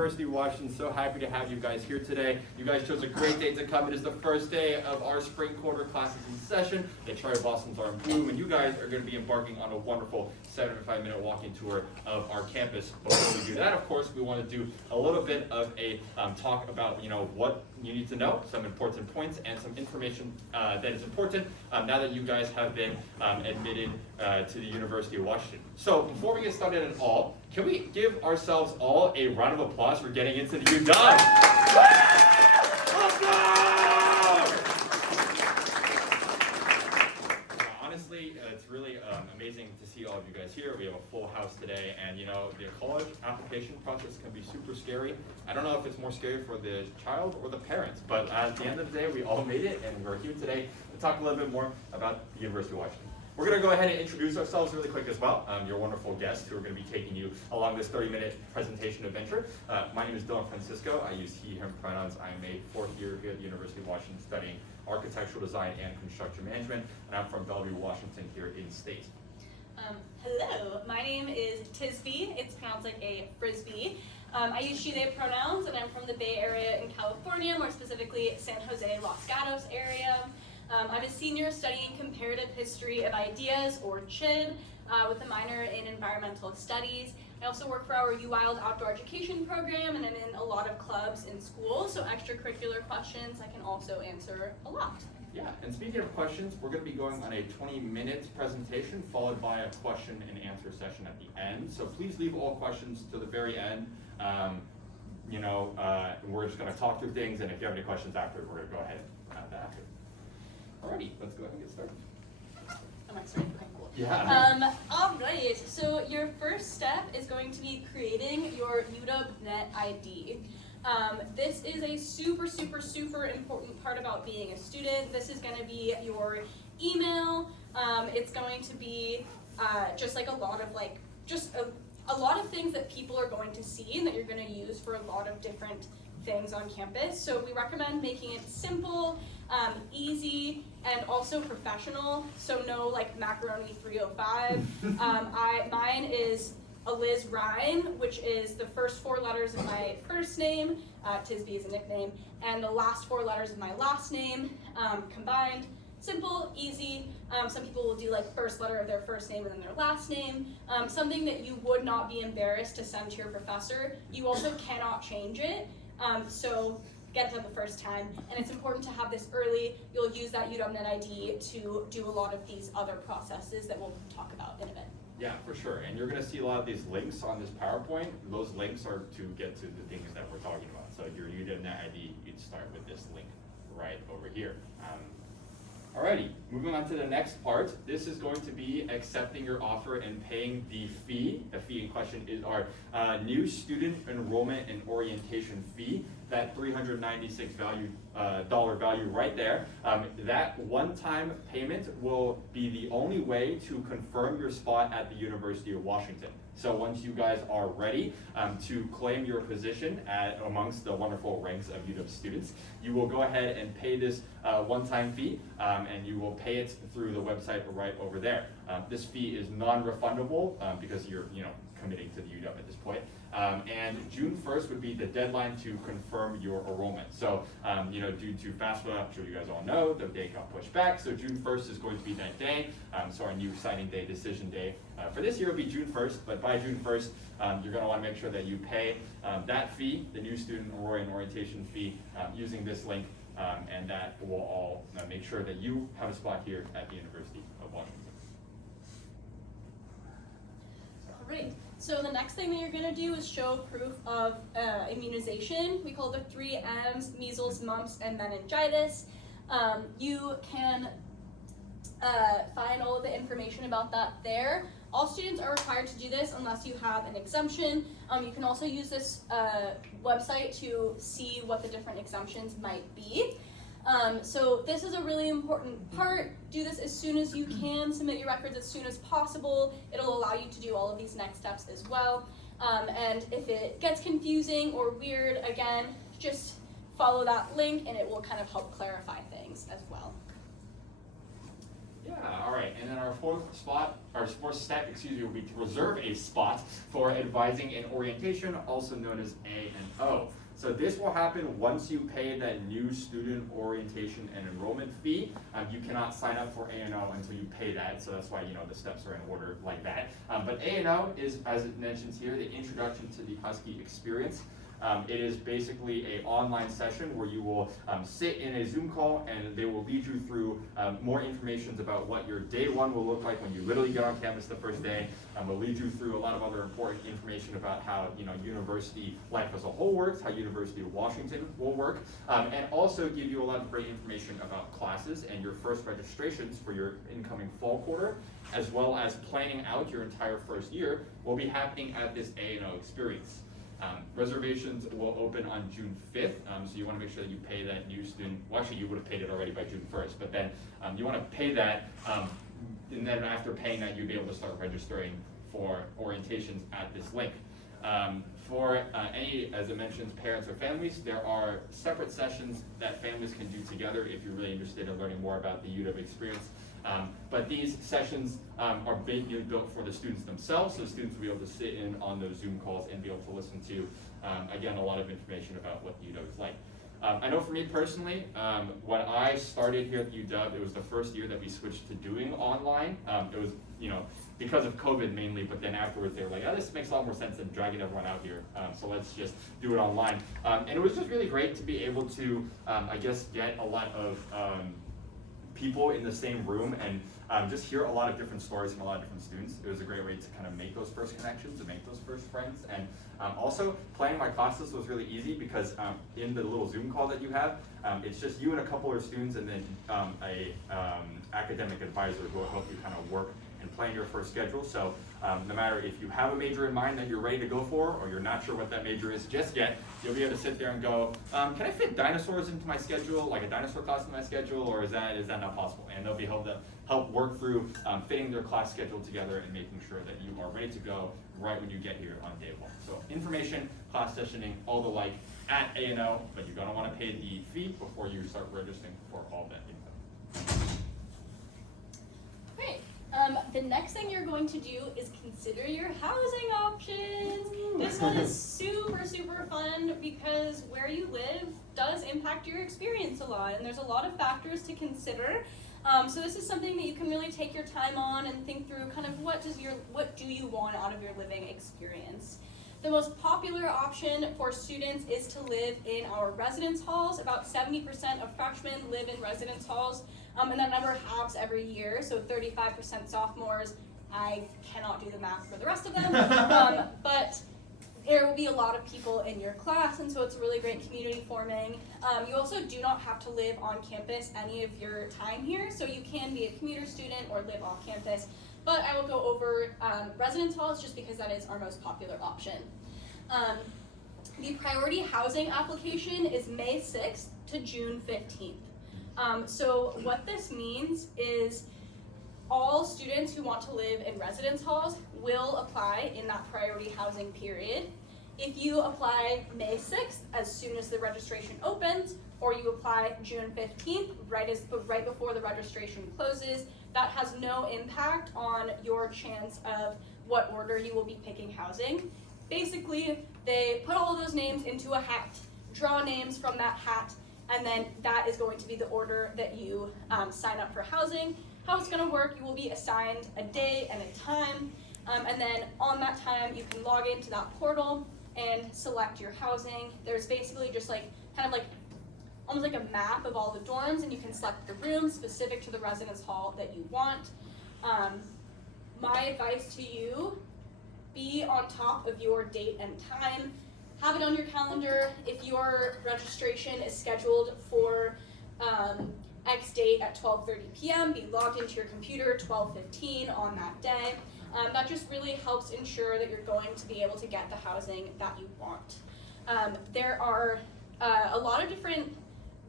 University of Washington. So happy to have you guys here today. You guys chose a great day to come. It is the first day of our spring quarter classes in session. The Cherry Blossoms are in bloom, and you guys are going to be embarking on a wonderful 75-minute walking tour of our campus. Before we do that, of course, we want to do a little bit of a talk about, what you need to know, some important points, and some information that is important now that you guys have been admitted to the University of Washington. So before we get started at all, can we give ourselves all a round of applause for getting into the UW? Honestly, it's really amazing to see all of you guys here. We have a full house today, and the college application process can be super scary. I don't know if it's more scary for the child or the parents, but at the end of the day, we all made it, and we're here today to talk a little bit more about the University of Washington. We're going to go ahead and introduce ourselves really quick as well. Your wonderful guests who are going to be taking you along this 30-minute presentation adventure. My name is Dylan Francisco. I use he, him pronouns. I'm a fourth year here at the University of Washington studying architectural design and construction management, and I'm from Bellevue, Washington here in state. Hello, my name is Tisby. It's pronounced like a frisbee. I use she, they pronouns, and I'm from the Bay Area in California, more specifically San Jose, Los Gatos area. I'm a senior studying comparative history of ideas, or CHID, with a minor in environmental studies. I also work for our UWild outdoor education program, and I'm in a lot of clubs in school, so extracurricular questions I can also answer a lot. Yeah, and speaking of questions, we're going to be going on a 20-minute presentation followed by a question and answer session at the end. So please leave all questions to the very end. We're just going to talk through things, and if you have any questions after, we're going to go ahead and have that after. Alrighty, let's go ahead and get started. Am I starting? Okay, cool. Yeah. Alright, so your first step is going to be creating your UW-Net ID. This is a super important part about being a student. This is going to be your email. It's going to be just like a lot of things that people are going to see and that you're going to use for a lot of different things on campus. So we recommend making it simple, easy, and also professional. So no like macaroni 305. Mine is Liz Ryan, which is the first four letters of my first name. Tisby is a nickname, and the last four letters of my last name combined. Simple, easy. Some people will do like first letter of their first name and then their last name. Something that you would not be embarrassed to send to your professor. You also cannot change it. So get it done the first time, and it's important to have this early. You'll use that UW-Net ID to do a lot of these other processes that we'll talk about in a bit. Yeah, for sure. And you're going to see a lot of these links on this PowerPoint. Those links are to get to the things that we're talking about. So your UW-Net ID, you'd start with this link right over here. Alrighty, moving on to the next part. This is going to be accepting your offer and paying the fee. The fee in question is our new student enrollment and orientation fee. That $396 dollar value right there. That one-time payment will be the only way to confirm your spot at the University of Washington. So once you guys are ready to claim your position amongst the wonderful ranks of UW students, you will go ahead and pay this one-time fee, and you will pay it through the website right over there. This fee is non-refundable because you're committing to the UW at this point. And June 1st would be the deadline to confirm your enrollment. So, due to FAFSA, I'm sure you guys all know, the date got pushed back. So June 1st is going to be that day. So our new signing day, decision day. For this year, it'll be June 1st, but by June 1st, you're going to want to make sure that you pay that fee, the new student enrollment and orientation fee, using this link, and that will all make sure that you have a spot here at the University of Washington. Great. So the next thing that you're going to do is show proof of immunization. We call it the 3 M's, measles, mumps, and meningitis. You can find all of the information about that there. All students are required to do this unless you have an exemption. You can also use this website to see what the different exemptions might be. So this is a really important part. Do this as soon as you can. Submit your records as soon as possible. It'll allow you to do all of these next steps as well. And if it gets confusing or weird, again, just follow that link and it will kind of help clarify things as well. Yeah, all right. And then our fourth step, will be to reserve a spot for advising and orientation, also known as A and O. So this will happen once you pay that new student orientation and enrollment fee. You cannot sign up for A&O until you pay that, so that's why the steps are in order like that. But A&O is, as it mentions here, the introduction to the Husky experience. It is basically an online session where you will sit in a Zoom call and they will lead you through more information about what your day one will look like when you literally get on campus the first day. We'll lead you through a lot of other important information about how university life as a whole works, how University of Washington will work, and also give you a lot of great information about classes and your first registrations for your incoming fall quarter, as well as planning out your entire first year will be happening at this A&O experience. Reservations will open on June 5th, so you want to make sure that you pay that new student, well actually you would have paid it already by June 1st, but then you want to pay that, and then after paying that you'll be able to start registering for orientations at this link. For any, as it mentions, parents or families, there are separate sessions that families can do together if you're really interested in learning more about the UW experience. But these sessions are built for the students themselves, so students will be able to sit in on those Zoom calls and be able to listen to, again, a lot of information about what UW is like. I know for me personally, when I started here at UW, it was the first year that we switched to doing online. It was, because of COVID mainly, but then afterwards they were like, oh, this makes a lot more sense than dragging everyone out here, so let's just do it online. And it was just really great to be able to, I guess, get a lot of people in the same room and just hear a lot of different stories from a lot of different students. It was a great way to kind of make those first connections and make those first friends. And also, planning my classes was really easy because in the little Zoom call that you have, it's just you and a couple of students and then a academic advisor who will help you kind of work and plan your first schedule. So no matter if you have a major in mind that you're ready to go for, or you're not sure what that major is just yet, you'll be able to sit there and go, can I fit dinosaurs into my schedule, like a dinosaur class in my schedule, or is that not possible? And they'll be able to help work through fitting their class schedule together and making sure that you are ready to go right when you get here on day one. So information, class sessioning, all the like at A&O, but you're gonna wanna pay the fee before you start registering for all that info. Great. The next thing you're going to do is consider your housing options. This one is super, super fun because where you live does impact your experience a lot, and there's a lot of factors to consider. So this is something that you can really take your time on and think through kind of what do you want out of your living experience. The most popular option for students is to live in our residence halls. About 70% of freshmen live in residence halls, and that number halves every year, so 35% sophomores. I cannot do the math for the rest of them, but there will be a lot of people in your class, and so it's really great community forming. You also do not have to live on campus any of your time here, so you can be a commuter student or live off campus. But I will go over residence halls just because that is our most popular option. The priority housing application is May 6th to June 15th. So what this means is all students who want to live in residence halls will apply in that priority housing period. If you apply May 6th, as soon as the registration opens, or you apply June 15th, right before the registration closes, that has no impact on your chance of what order you will be picking housing. Basically, they put all of those names into a hat, draw names from that hat, and then that is going to be the order that you sign up for housing. How it's going to work, you will be assigned a day and a time, and then on that time you can log into that portal and select your housing. There's basically just almost like a map of all the dorms, and you can select the room specific to the residence hall that you want. My advice to you, be on top of your date and time. Have it on your calendar. If your registration is scheduled for X date at 12:30 p.m., be logged into your computer 12:15 on that day. That just really helps ensure that you're going to be able to get the housing that you want. There are a lot of different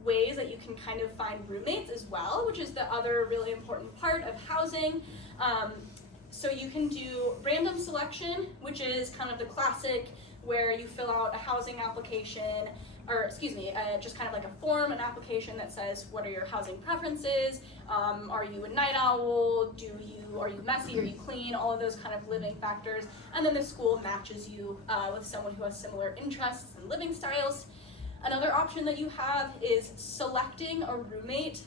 ways that you can kind of find roommates as well, which is the other really important part of housing. So you can do random selection, which is kind of the classic where you fill out a housing application, or excuse me, just kind of like a form, an application that says what are your housing preferences, are you a night owl, are you messy, are you clean, all of those kind of living factors, and then the school matches you with someone who has similar interests and living styles. Another option that you have is selecting a roommate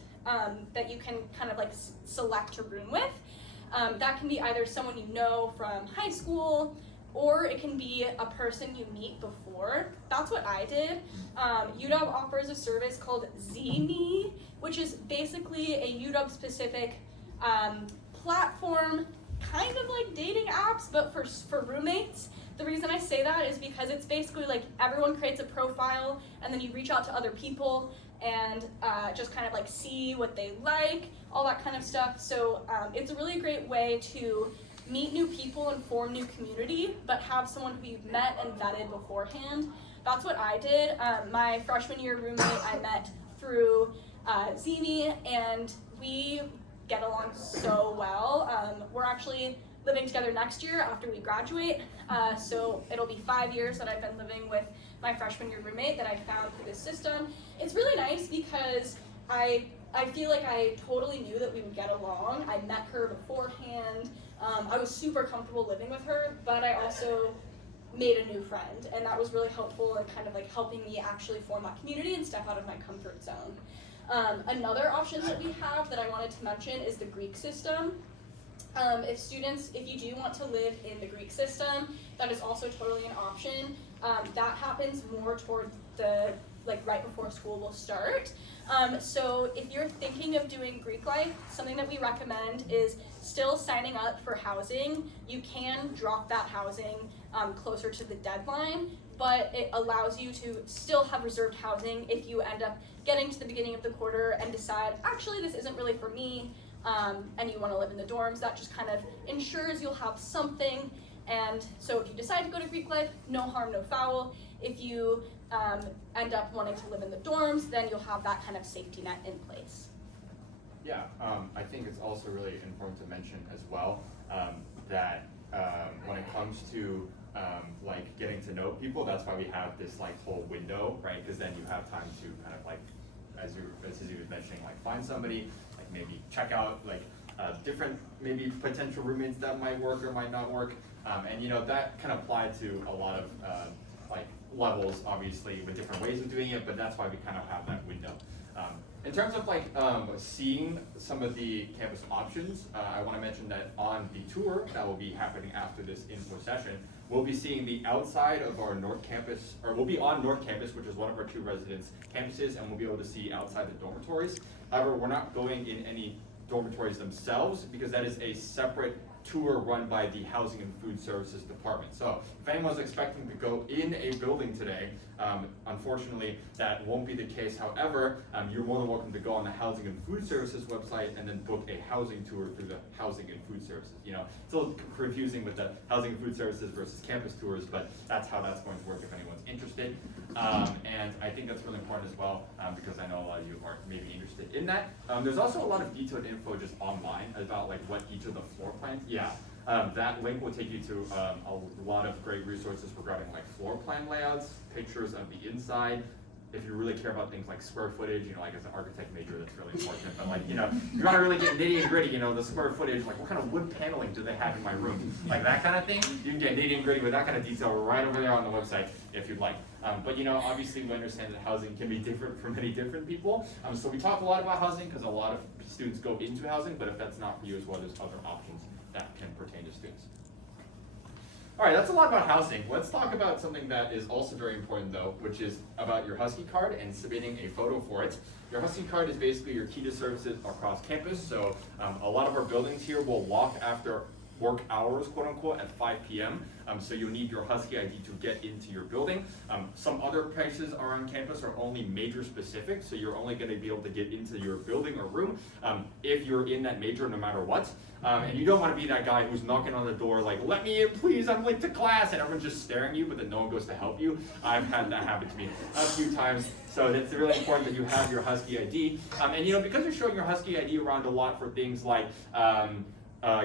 that you can kind of like select to room with. That can be either someone you know from high school, or it can be a person you meet before. That's what I did. UW offers a service called ZMe, which is basically a UW specific platform, kind of like dating apps, but for roommates. The reason I say that is because it's basically like everyone creates a profile and then you reach out to other people and just kind of like see what they like, all that kind of stuff. So it's a really great way to meet new people and form new community, but have someone who you've met and vetted beforehand. That's what I did. My freshman year roommate I met through ZMe, and we get along so well. We're actually living together next year after we graduate, so it'll be 5 years that I've been living with my freshman year roommate that I found through this system. It's really nice because I feel like I totally knew that we would get along. I met her beforehand. I was super comfortable living with her, but I also made a new friend, and that was really helpful in kind of like helping me actually form that community and step out of my comfort zone. Another option that we have that I wanted to mention is the Greek system. If you do want to live in the Greek system, that is also totally an option. That happens more toward right before school will start. So if you're thinking of doing Greek life, something that we recommend is still signing up for housing. You can drop that housing closer to the deadline, but it allows you to still have reserved housing if you end up getting to the beginning of the quarter and decide, actually, this isn't really for me, and you want to live in the dorms. That just kind of ensures you'll have something. And so if you decide to go to Greek life, no harm, no foul. If you end up wanting to live in the dorms, then you'll have that kind of safety net in place. Yeah, I think it's also really important to mention as well that when it comes to like getting to know people, that's why we have this like whole window, right? Because then you have time to kind of like, as Susie was mentioning, like find somebody, like maybe check out like different maybe potential roommates that might work or might not work, and you know that can apply to a lot of like levels, obviously, with different ways of doing it, but that's why we kind of have that window. In terms of like seeing some of the campus options, I want to mention that on the tour that will be happening after this info session, we'll be seeing the outside of our North Campus, or we'll be on North Campus, which is one of our two residence campuses, and we'll be able to see outside the dormitories. However, we're not going in any dormitories themselves because that is a separate tour run by the Housing and Food Services Department. So if anyone's expecting to go in a building today, unfortunately that won't be the case. However, you're more than welcome to go on the Housing and Food Services website and then book a housing tour through the Housing and Food Services. You know, it's a little confusing with the Housing and Food Services versus campus tours, but that's how that's going to work if anyone's interested. And I think that's really important as well because I know a lot of you are maybe interested in that. There's also a lot of detailed info just online about like what each of the floor plans. Yeah, that link will take you to a lot of great resources regarding like floor plan layouts, pictures of the inside. If you really care about things like square footage, you know, like as an architect major, that's really important. But like, you know, you want to really get nitty and gritty, you know, the square footage, like what kind of wood paneling do they have in my room? Like that kind of thing. You can get nitty and gritty with that kind of detail right over there on the website if you'd like. But you know, obviously we understand that housing can be different for many different people. So we talk a lot about housing because a lot of students go into housing, but if that's not for you as well, there's other options that can pertain to students. All right, that's a lot about housing. Let's talk about something that is also very important though, which is about your Husky card and submitting a photo for it. Your Husky card is basically your key to services across campus. So a lot of our buildings here will lock after work hours, quote unquote, at 5 p.m. So you'll need your Husky ID to get into your building. Some other places around campus are only major specific, so you're only going to be able to get into your building or room if you're in that major no matter what. And you don't want to be that guy who's knocking on the door like, let me in please, I'm late to class, and everyone's just staring at you, but then no one goes to help you. I've had that happen to me a few times. So it's really important that you have your Husky ID. And you know, because you're showing your Husky ID around a lot for things like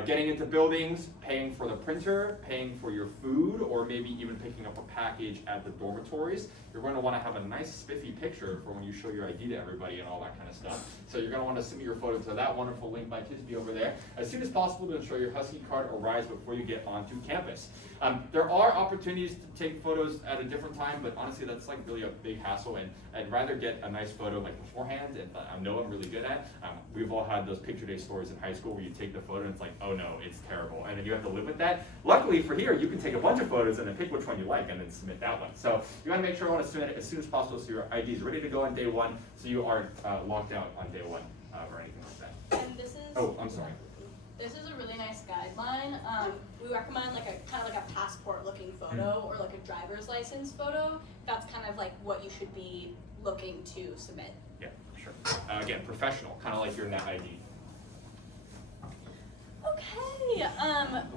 getting into buildings, paying for the printer, paying for your food, or maybe even picking up a package at the dormitories, you're going to want to have a nice spiffy picture for when you show your ID to everybody and all that kind of stuff. So you're going to want to submit your photo to that wonderful link by Tisby over there as soon as possible to ensure your Husky card arrives before you get onto campus. There are opportunities to take photos at a different time, but honestly that's like really a big hassle, and I'd rather get a nice photo like beforehand, and I know I'm really good at. We've all had those picture day stories in high school where you take the photo and it's like, oh no, it's terrible, and then you have to live with that. Luckily for here, you can take a bunch of photos and then pick which one you like and then submit that one. So you want to make sure you want to submit it as soon as possible so your ID is ready to go on day one, so you aren't locked out on day one or anything like that. And this is. Oh, I'm sorry. This is a really nice guideline. We recommend like a kind of like a passport looking photo or like a driver's license photo. That's kind of like what you should be looking to submit. Yeah, sure. Again, professional, kind of like your net ID. Okay,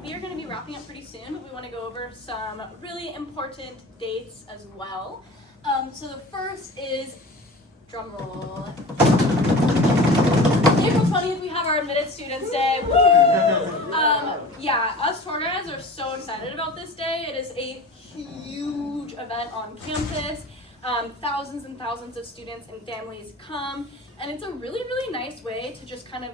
we are going to be wrapping up pretty soon, but we want to go over some really important dates as well. So the first is, drum roll, April 20th, we have our Admitted Students Day. Woo! Yeah, us tour guides are so excited about this day. It is a huge event on campus. Thousands and thousands of students and families come, and it's a really, really nice way to just kind of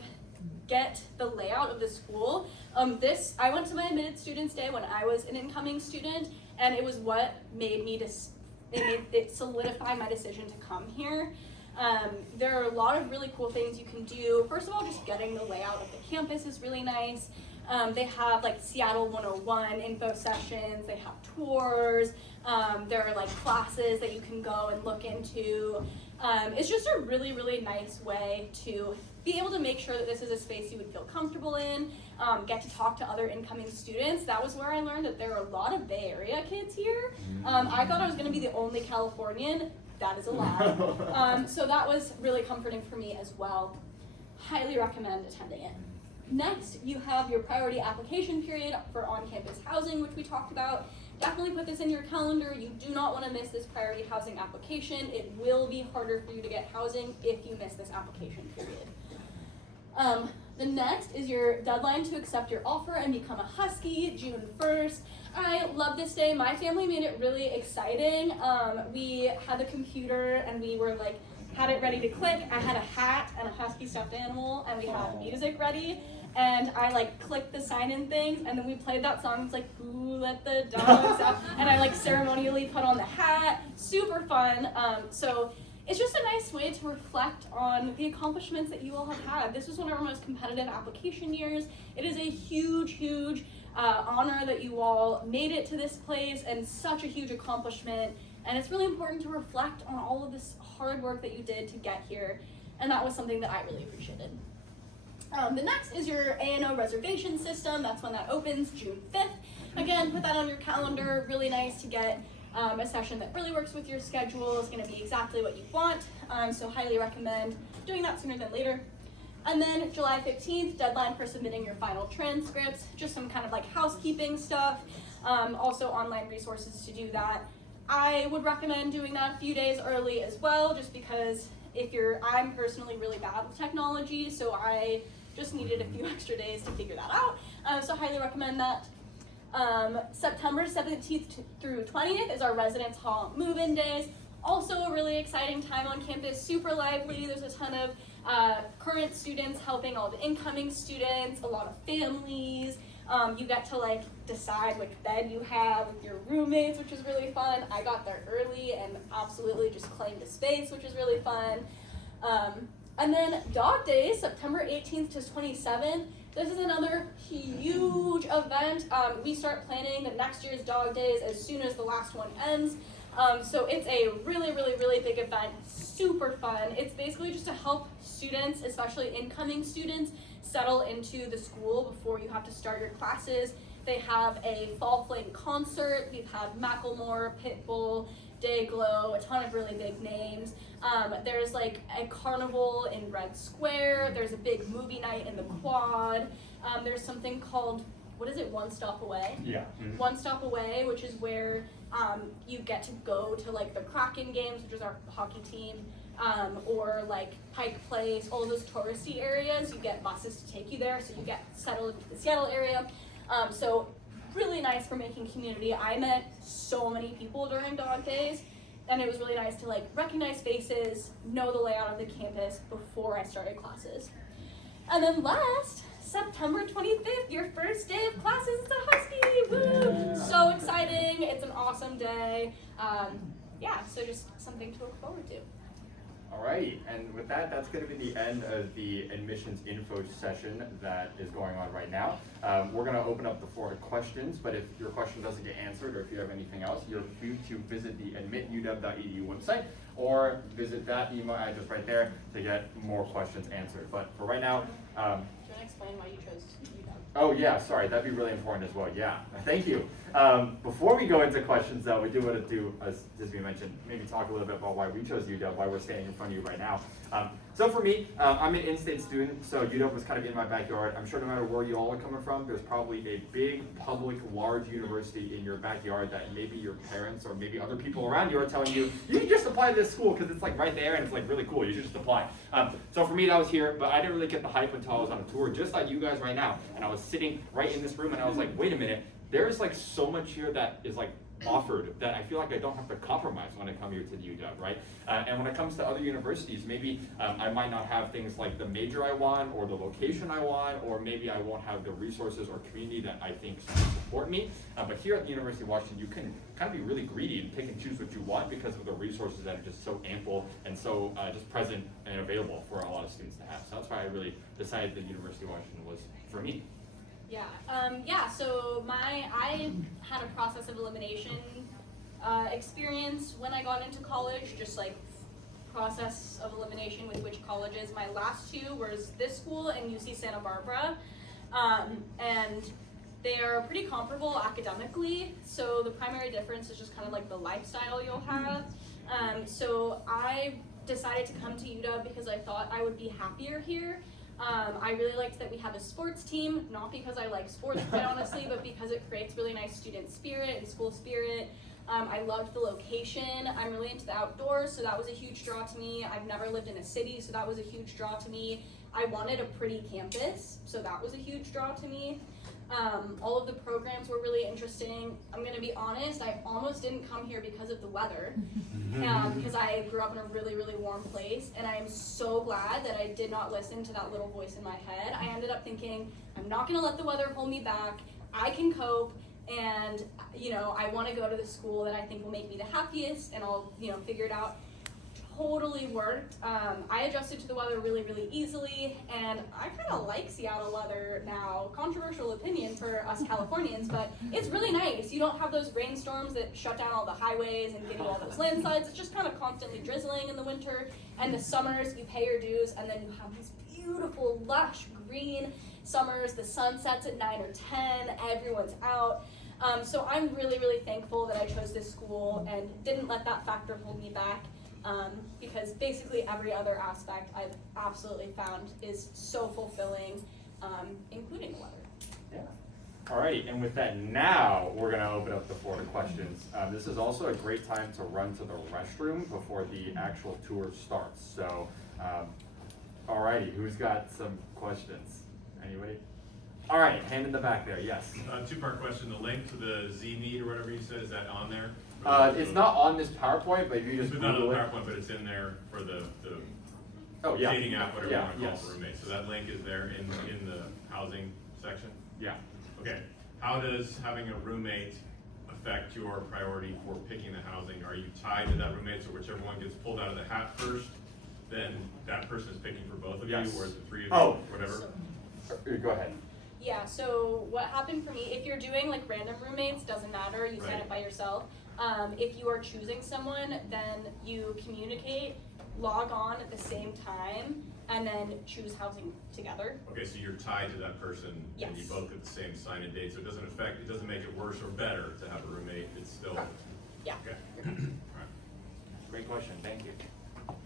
get the layout of the school. I went to my Admitted Students Day when I was an incoming student, and it was what made me it solidified my decision to come here. There are a lot of really cool things you can do. First of all, just getting the layout of the campus is really nice. They have like Seattle 101 info sessions, they have tours, there are like classes that you can go and look into. It's just a really, really nice way to be able to make sure that this is a space you would feel comfortable in, get to talk to other incoming students. That was where I learned that there are a lot of Bay Area kids here. I thought I was gonna be the only Californian. That is a lie. So that was really comforting for me as well. Highly recommend attending it. Next, you have your priority application period for on-campus housing, which we talked about. Definitely put this in your calendar. You do not want to miss this priority housing application. It will be harder for you to get housing if you miss this application period. The next is your deadline to accept your offer and become a Husky, June 1st. I love this day. My family made it really exciting. We had the computer and we were like, had it ready to click. I had a hat and a Husky stuffed animal, and we had music ready. And I like clicked the sign-in things, and then we played that song. It's like, "Who let the dogs out?" And I like ceremonially put on the hat. Super fun. So it's just a nice way to reflect on the accomplishments that you all have had. This was one of our most competitive application years. It is a huge, huge honor that you all made it to this place, and such a huge accomplishment. And it's really important to reflect on all of this hard work that you did to get here. And that was something that I really appreciated. The next is your A&O reservation system. That's when that opens, June 5th. Again, put that on your calendar. Really nice to get a session that really works with your schedule. It's going to be exactly what you want. So highly recommend doing that sooner than later. And then July 15th, deadline for submitting your final transcripts. Just some kind of like housekeeping stuff. Also online resources to do that. I would recommend doing that a few days early as well, just because I'm personally really bad with technology, so I just needed a few extra days to figure that out. So highly recommend that. September 17th through 20th is our residence hall move-in days. Also a really exciting time on campus, super lively. There's a ton of current students helping all the incoming students, a lot of families. You get to like decide which bed you have with your roommates, which is really fun. I got there early and absolutely just claimed a space, which is really fun. And then Dog Days, September 18th to 27th. This is another huge event. We start planning the next year's Dog Days as soon as the last one ends. So it's a really, really, really big event, super fun. It's basically just to help students, especially incoming students, settle into the school before you have to start your classes. They have a Fall Fling concert. We've had Macklemore, Pitbull, Dayglow, a ton of really big names. There's like a carnival in Red Square. There's a big movie night in the Quad. There's something called, what is it, One Stop Away? Yeah. Mm-hmm. One Stop Away, which is where you get to go to like the Kraken games, which is our hockey team. or like Pike Place, all those touristy areas, you get buses to take you there, so you get settled into the Seattle area. So really nice for making community. I met so many people during dog days, and it was really nice to like recognize faces, know the layout of the campus before I started classes. And then last, September 25th, your first day of classes at the Husky. Woo! Yeah. So exciting. It's an awesome day. Yeah, so just something to look forward to. All right, and with that, that's going to be the end of the admissions info session that is going on right now. We're going to open up the floor to questions, but if your question doesn't get answered or if you have anything else, you're free to visit the admituw.edu website or visit that email address right there to get more questions answered. But for right now, Do you want to explain why you chose UW? oh yeah, sorry, that'd be really important as well. Yeah, thank you. Before we go into questions though, we do want to do, as we mentioned, maybe talk a little bit about why we chose UW, why we're standing in front of you right now. So for me, I'm an in-state student, so UW was kind of in my backyard. I'm sure no matter where you all are coming from, there's probably a big, public, large university in your backyard that maybe your parents or maybe other people around you are telling you, you can just apply to this school because it's like right there and it's like really cool, you should just apply. So for me, that was here, but I didn't really get the hype until I was on a tour, just like you guys right now. And I was sitting right in this room and I was like, wait a minute, there's like so much here that is like offered that I feel like I don't have to compromise when I come here to the UW, right? And when it comes to other universities, maybe I might not have things like the major I want or the location I want, or maybe I won't have the resources or community that I think support me. But here at the University of Washington, you can kind of be really greedy and pick and choose what you want because of the resources that are just so ample and so just present and available for a lot of students to have. So that's why I really decided that the University of Washington was for me. Yeah, so I had a process of elimination experience when I got into college, just like process of elimination with which colleges. My last two was this school and UC Santa Barbara, and they are pretty comparable academically, so the primary difference is just kind of like the lifestyle you'll have. So I decided to come to UW because I thought I would be happier here. I really liked that we have a sports team, not because I like sports quite honestly, but because it creates really nice student spirit and school spirit. I loved the location. I'm really into the outdoors, so that was a huge draw to me. I've never lived in a city, so that was a huge draw to me. I wanted a pretty campus, so that was a huge draw to me. All of the programs were really interesting. I'm gonna be honest, I almost didn't come here because of the weather, because I grew up in a really, really warm place, and I am so glad that I did not listen to that little voice in my head. I ended up thinking, I'm not gonna let the weather hold me back. I can cope, and I wanna go to the school that I think will make me the happiest, and I'll figure it out. Totally worked. I adjusted to the weather really, really easily, and I kind of like Seattle weather now. Controversial opinion for us Californians, but it's really nice. You don't have those rainstorms that shut down all the highways and give you all those landslides. It's just kind of constantly drizzling in the winter, and the summers you pay your dues, and then you have these beautiful, lush green summers. The sun sets at 9 or 10. Everyone's out. So I'm really, really thankful that I chose this school and didn't let that factor hold me back. Because basically every other aspect I've absolutely found is so fulfilling, including the weather. Yeah. All right, and with that, now we're going to open up the floor to questions. This is also a great time to run to the restroom before the actual tour starts. So, all righty, who's got some questions? Anybody? All right, hand in the back there, yes. Two-part question, the link to the Z-Meet or whatever you said, is that on there? It's not on this PowerPoint, but if you just It's not on Google the it. PowerPoint, but it's in there for the Yeah. dating app, whatever you want to call Yes. it, roommate. So that link is there in the housing section? Yeah. Okay. How does having a roommate affect your priority for picking the housing? Are you tied to that roommate, so whichever one gets pulled out of the hat first, then that person is picking for both of Yes. you, or is it three of Oh. you, whatever? Go ahead. Yeah, so what happened for me, if you're doing like random roommates, doesn't matter, you sign Right. up by yourself. If you are choosing someone, then you communicate, log on at the same time, and then choose housing together. Okay, so you're tied to that person, and you Yes. both get the same sign-in date, so it doesn't make it worse or better to have a roommate, it's still, Yeah. okay. All right. Great question, thank you.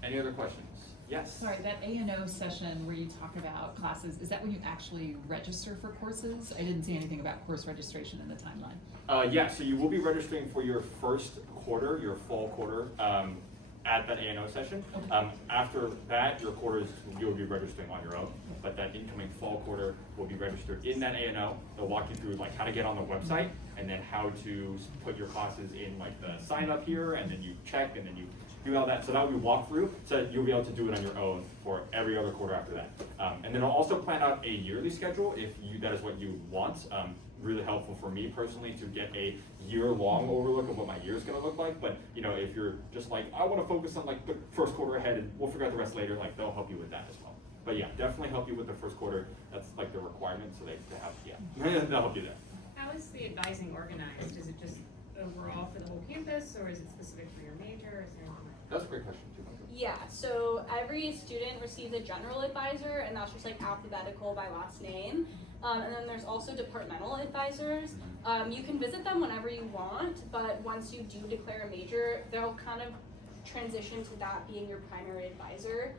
Any other questions? Yes? Sorry, that A&O session where you talk about classes, is that when you actually register for courses? I didn't see anything about course registration in the timeline. Yeah, so you will be registering for your first quarter, your fall quarter. at that A&O session. After that, your quarters, you'll be registering on your own, but that incoming fall quarter will be registered in that A&O. They'll walk you through like how to get on the website, and then how to put your classes in like the sign up here, and then you check, and then you do all that. So that will be walked through, so that you'll be able to do it on your own for every other quarter after that. And then I'll also plan out a yearly schedule if that is what you want. Really helpful for me personally to get a year-long overlook of what my year is going to look like. But you know, if you're just like, I want to focus on like the first quarter ahead and we'll figure out the rest later, like they'll help you with that as well. But yeah, definitely help you with the first quarter. That's like the requirement, so they have, yeah, they'll help you there. How is the advising organized? Is it just overall for the whole campus, or is it specific for your major? Is there anything like That's a great question too. Yeah, so every student receives a general advisor, and that's just like alphabetical by last name. And then there's also departmental advisors. You can visit them whenever you want, but once you do declare a major, they'll kind of transition to that being your primary advisor.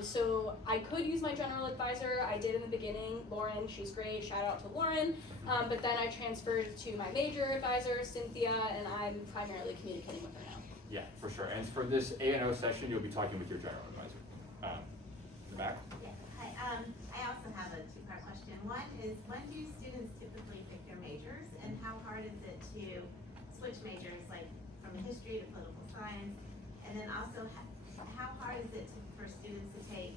So I could use my general advisor. I did in the beginning. Lauren, she's great. Shout out to Lauren. But then I transferred to my major advisor, Cynthia, and I'm primarily communicating with her now. Yeah, for sure. And for this A&O session, you'll be talking with your general advisor. In the back. Yes, hi. I also have a two-part question. One is, when do students typically pick their majors, and how hard is it to switch majors, like from history to political science? And then also, how hard is it for students to take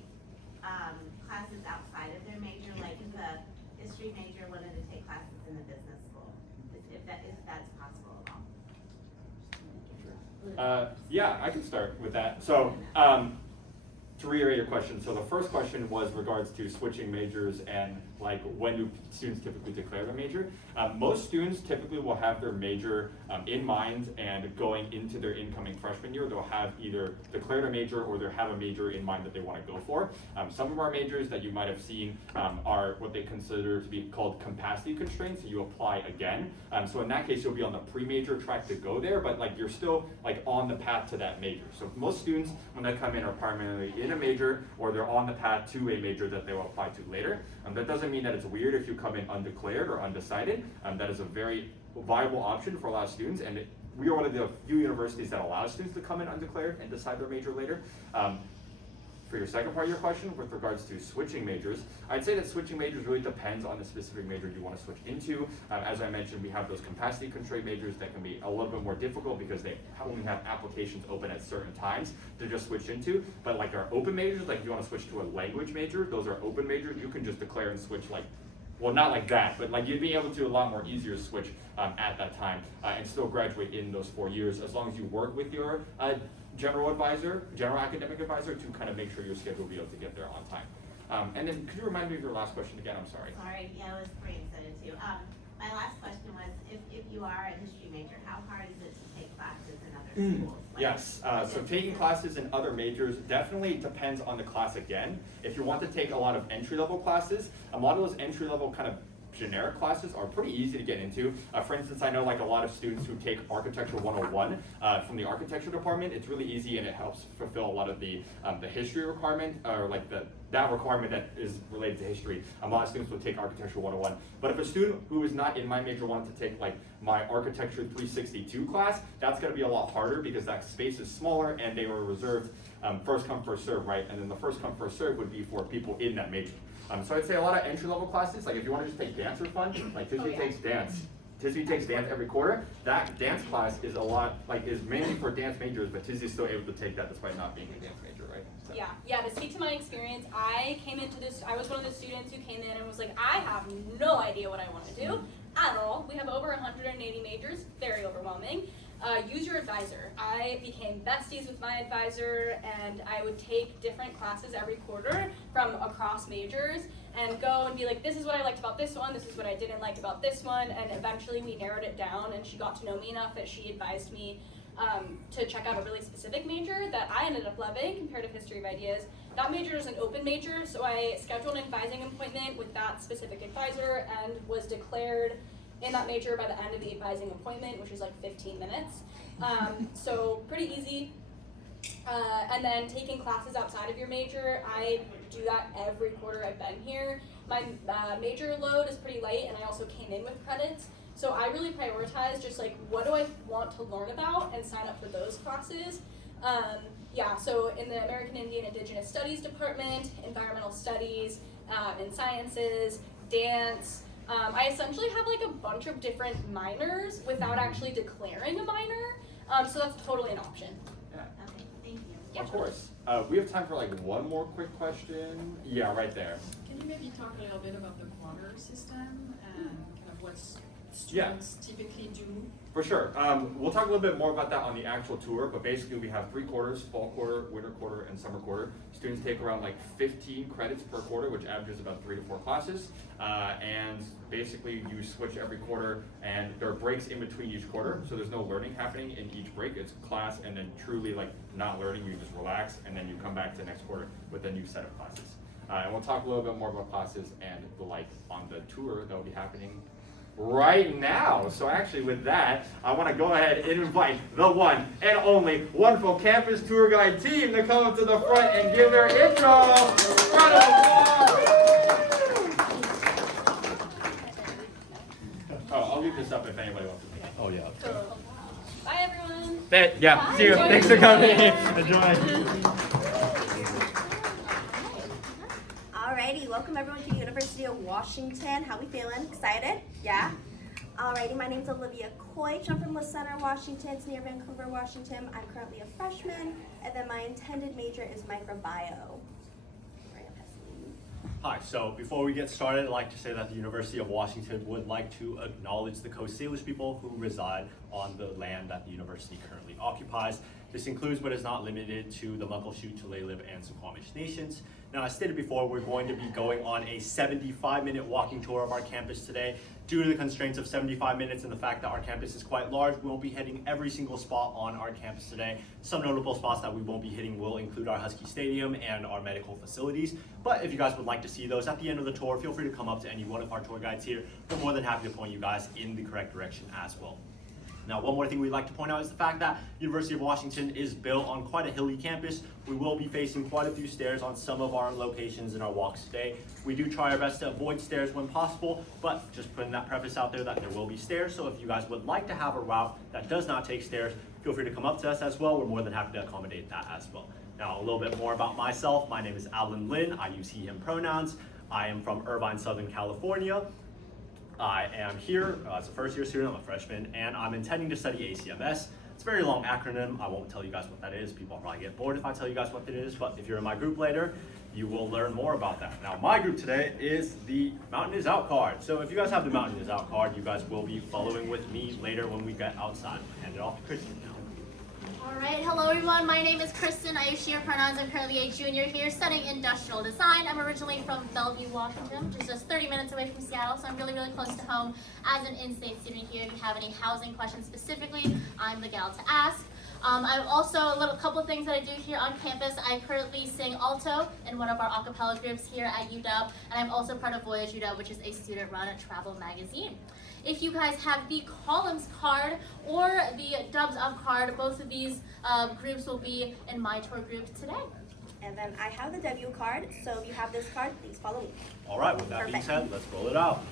classes outside of their major, like if a history major wanted to take classes in the business school, if that's possible at all? Yeah, I can start with that. So, to reiterate your question, so the first question was regards to switching majors and like when do students typically declare their major. Most students typically will have their major in mind, and going into their incoming freshman year, they'll have either declared a major or they'll have a major in mind that they want to go for. Some of our majors that you might have seen are what they consider to be called capacity constraints, so you apply again. So in that case, you'll be on the pre-major track to go there, but like you're still like on the path to that major. So most students, when they come in, are primarily in a major, or they're on the path to a major that they will apply to later. That doesn't mean that it's weird if you come in undeclared or undecided. That is a very viable option for a lot of students, and we are one of the few universities that allows students to come in undeclared and decide their major later. For your second part of your question, with regards to switching majors, I'd say that switching majors really depends on the specific major you want to switch into. As I mentioned, we have those capacity constraint majors that can be a little bit more difficult because they only have applications open at certain times to just switch into. But like our open majors, like if you want to switch to a language major, those are open majors. You can just declare and switch like, well, not like that, but like you'd be able to a lot more easier switch at that time and still graduate in those 4 years, as long as you work with your general academic advisor to kind of make sure your schedule will be able to get there on time. And then could you remind me of your last question again? I'm sorry. Sorry, yeah, it was pretty excited too. My last question was, if you are a history major, how hard is it to take classes in other schools? Like, Yes, so taking classes in other majors definitely depends on the class again. If you want to take a lot of entry-level classes, a lot of those entry-level kind of generic classes are pretty easy to get into. For instance, I know like a lot of students who take Architecture 101 from the architecture department. It's really easy, and it helps fulfill a lot of the history requirement, or like that requirement that is related to history. A lot of students will take Architecture 101. But if a student who is not in my major wanted to take like my Architecture 362 class, that's going to be a lot harder because that space is smaller and they were reserved first come, first serve, right? And then the first come, first serve would be for people in that major. So I'd say a lot of entry-level classes, like if you want to just take dance for fun, like Tisby takes dance. Tisby takes dance every quarter. That dance class is is mainly for dance majors, but Tisby's still able to take that despite not being a dance major, right? So. Yeah, to speak to my experience, I was one of the students who came in and was like, I have no idea what I want to do at all. We have over 180 majors, very overwhelming. Use your advisor. I became besties with my advisor, and I would take different classes every quarter from across majors and go and be like, this is what I liked about this one, this is what I didn't like about this one, and eventually we narrowed it down, and she got to know me enough that she advised me to check out a really specific major that I ended up loving, Comparative History of Ideas. That major is an open major, so I scheduled an advising appointment with that specific advisor and was declared in that major by the end of the advising appointment, which is like 15 minutes. So pretty easy. And then taking classes outside of your major, I do that every quarter I've been here. My major load is pretty light, and I also came in with credits. So I really prioritize just like, what do I want to learn about, and sign up for those classes. Yeah, so in the American Indian Indigenous Studies Department, Environmental Studies, and Sciences, Dance. I essentially have like a bunch of different minors without actually declaring a minor, so that's totally an option. Yeah. Okay, thank you. Yeah. Of course. We have time for like one more quick question. Yeah, right there. Can you maybe talk a little bit about the quarter system and kind of what students typically do? For sure. We'll talk a little bit more about that on the actual tour, but basically we have 3 quarters, fall quarter, winter quarter, and summer quarter. Students take around like 15 credits per quarter, which averages about 3 to 4 classes. And basically you switch every quarter, and there are breaks in between each quarter, so there's no learning happening in each break. It's class and then truly like not learning, you just relax, and then you come back to the next quarter with a new set of classes. And we'll talk a little bit more about classes and the like on the tour that will be happening right now. So actually with that, I want to go ahead and invite the one and only wonderful campus tour guide team to come up to the front and give their intro. Round of applause. Oh, I'll leave this up if anybody wants to. Oh, yeah. Cool. Bye, everyone. Yeah, see you. Bye. Thanks for coming. Enjoy. Alrighty, welcome everyone to University of Washington. How we feeling? Excited? Yeah? Alrighty, my name's Olivia Coich. I'm from La Center, Washington. It's near Vancouver, Washington. I'm currently a freshman, and then my intended major is microbiome. Hi, so before we get started, I'd like to say that the University of Washington would like to acknowledge the Coast Salish people who reside on the land that the university currently occupies. This includes but is not limited to the Muckleshoot, Tulalip, and Suquamish nations. Now, as stated before, we're going to be going on a 75-minute walking tour of our campus today. Due to the constraints of 75 minutes and the fact that our campus is quite large, we won't be hitting every single spot on our campus today. Some notable spots that we won't be hitting will include our Husky Stadium and our medical facilities. But if you guys would like to see those at the end of the tour, feel free to come up to any one of our tour guides here. We're more than happy to point you guys in the correct direction as well. Now, one more thing we'd like to point out is the fact that University of Washington is built on quite a hilly campus. We will be facing quite a few stairs on some of our locations in our walks today. We do try our best to avoid stairs when possible, but just putting that preface out there that there will be stairs. So if you guys would like to have a route that does not take stairs, feel free to come up to us as well. We're more than happy to accommodate that as well. Now, a little bit more about myself. My name is Alan Lin. I use he, him pronouns. I am from Irvine, Southern California. I am here as a first-year student. I'm a freshman, and I'm intending to study ACMS. It's a very long acronym. I won't tell you guys what that is. People will probably get bored if I tell you guys what it is, but if you're in my group later, you will learn more about that. Now, my group today is the Mountain is Out card. So if you guys have the Mountain is Out card, you guys will be following with me later when we get outside. I'll hand it off to Kristen now. Alright, hello everyone, my name is Kristen. I use she, her pronouns. I'm currently a junior here studying industrial design. I'm originally from Bellevue, Washington, which is just 30 minutes away from Seattle, so I'm really, really close to home as an in-state student here. If you have any housing questions specifically, I'm the gal to ask. I'm also a couple of things that I do here on campus. I currently sing alto in one of our a cappella groups here at UW, and I'm also part of Voyage UW, which is a student-run travel magazine. If you guys have the columns card or the dubs up card, both of these groups will be in my tour group today. And then I have the W card, so if you have this card, please follow me. All right, with that being said, let's roll it out.